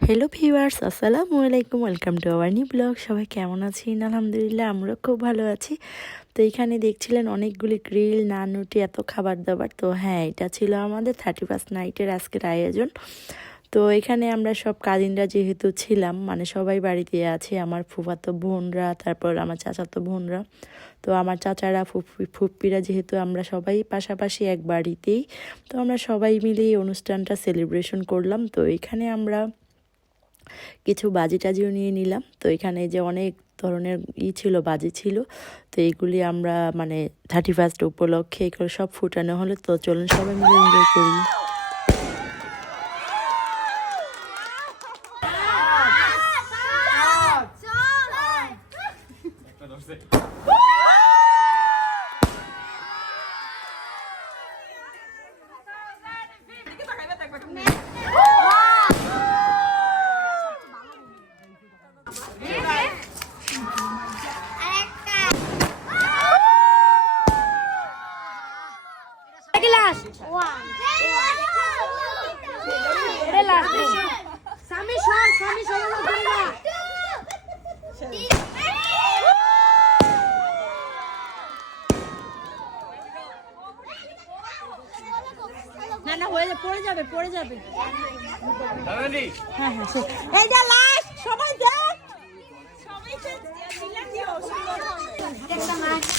Hello viewers, আসসালামু আলাইকুম। Welcome to our new blog. সবাই কেমন আছেন? আলহামদুলিল্লাহ, আমরা খুব ভালো আছি। তো এখানে দেখছিলেন অনেকগুলি গ্রিল, নান, রুটি, এত খাবার দাবার। তো হ্যাঁ, এটা ছিল আমাদের 31st নাইটের আজকের আয়োজন। তো এখানে আমরা সব কাজিনরা যেহেতু ছিলাম, মানে সবাই বাড়িতে আছে, আমার ফুফাতো বোনরা, তারপর আমার চাচাতো বোনরা, তো আমার চাচারা, ফুপ্পিরা, যেহেতু আমরা সবাই পাশাপাশি এক বাড়িতেই, তো আমরা সবাই মিলে এই অনুষ্ঠানটা সেলিব্রেশন করলাম। তো এখানে আমরা কিছু বাজি টাজিও নিয়ে নিলাম। তো এখানে যে অনেক ধরনের ছিল, বাজি ছিল, তো এইগুলি আমরা মানে 31st উপলক্ষে এগুলো সব ফুটানো হলো। তো চলুন সবাই মিলে এনজয় করি। না না, হয়ে যাবে, পড়ে যাবে, পড়ে যাবে। হ্যাঁ হ্যাঁ, এইটা লাস্ট, সবাই দেখ, সবাই দিও, সুন্দর হবে।